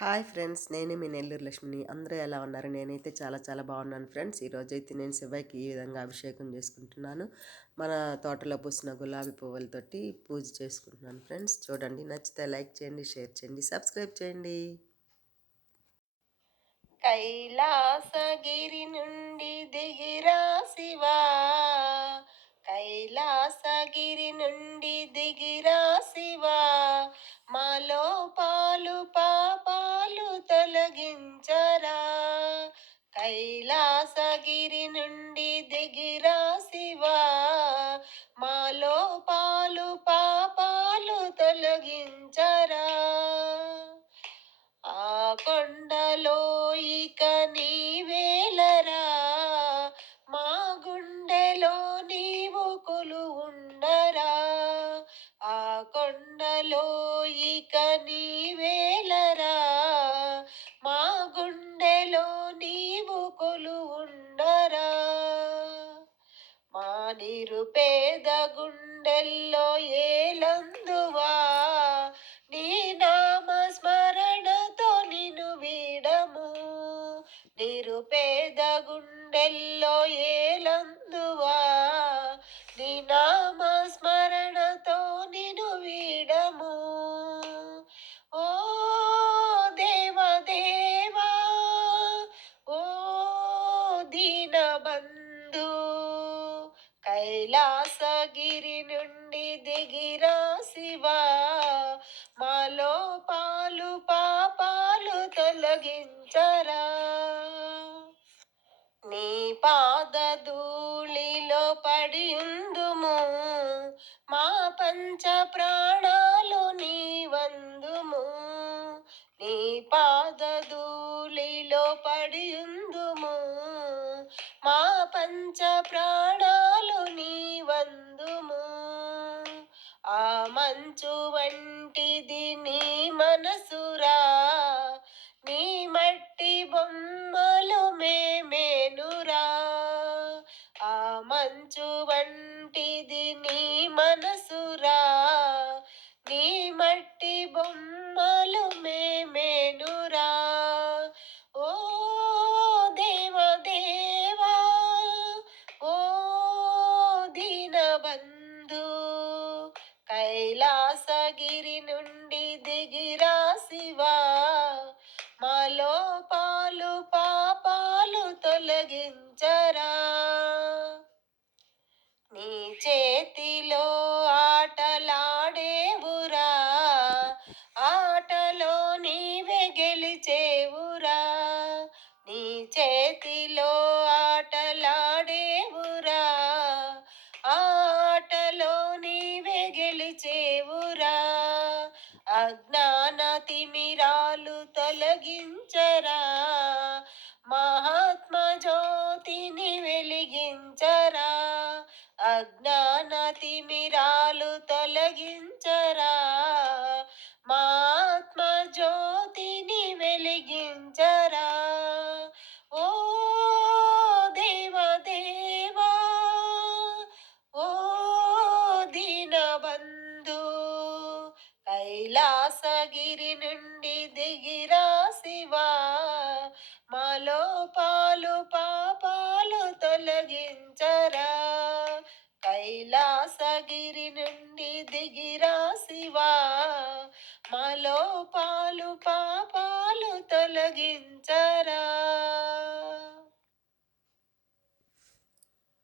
Hi friends నేను మీ నెల్లూరు లక్ష్మిని. అందరూ ఎలా ఉన్నారు? నేనైతే చాలా చాలా బాగున్నాను ఫ్రెండ్స్. ఈరోజు అయితే నేను శివకి ఈ విధంగా అభిషేకం చేసుకుంటున్నాను. మన తోటలో పూసిన గులాబీ పువ్వులతోటి పూజ చేసుకుంటున్నాను ఫ్రెండ్స్. చూడండి నచ్చితే లైక్ చేయండి షేర్ చేయండి సబ్స్క్రైబ్ చేయండి. కైలాసగిరి నుండి దిగిరా శివా. కైలాసగిరి నుండి దిగిరా శివా. మాలో పాలు పా తొలగించరా? కైలాసగిరి నుండి దిగిరా శివా. మాలో పాలు పాపాలు తొలగించరా? ఆ కొండలో ఇక నీవేలరా? మా గుండెలో నీవు కొలు ఉండరా ఆ కొండలో ఇక నీ గుండెలో నీవు కొలు ఉండరా మా నిరుపేద గుండెల్లో ఏలందువా? నీ నామ స్మరణతో నిన్ను వీడము. నిరుపేద గుండెల్లో ఏ దీనబంధు కైలాసగిరి నుండి దిగిరా శివా. మాలో పాలు పాపాలు తొలగించరా. నీ పాద ధూళిలో పడి ఉందుము మా పంచ ప్రాణాలు నీ వందుము. నీ పాద ధూళిలో పడి ఉందుము పంచ ప్రాణాలు నీ వందుము ఆ మంచు వంటిది నీ మనసురా. నీ మట్టి బొమ్మలు మేమేనురా. ఆ మంచు వంటి కైలాసగిరి నుండి దిగిరా శివా. మాలో పాలు పాపాలు తొలగించరా. నీ చేతిలో అజ్ఞాన తిమిరాలు తొలగించరా మహాత్మ జ్యోతిని వెలిగించరా అజ్ఞాన తిమిరాలు తొలగించరా మాత్మ జ్యోతిని వెలిగించరా ఓ దేవదేవా ఓ దీనబంధు గిరి నుండి దిగిరా శివా. మాలో పాలు పాపాలు తొలగించరా. కైలాసగిరి నుండి దిగిరా శివా. మాలో పాలు పాపాలు తొలగించరా.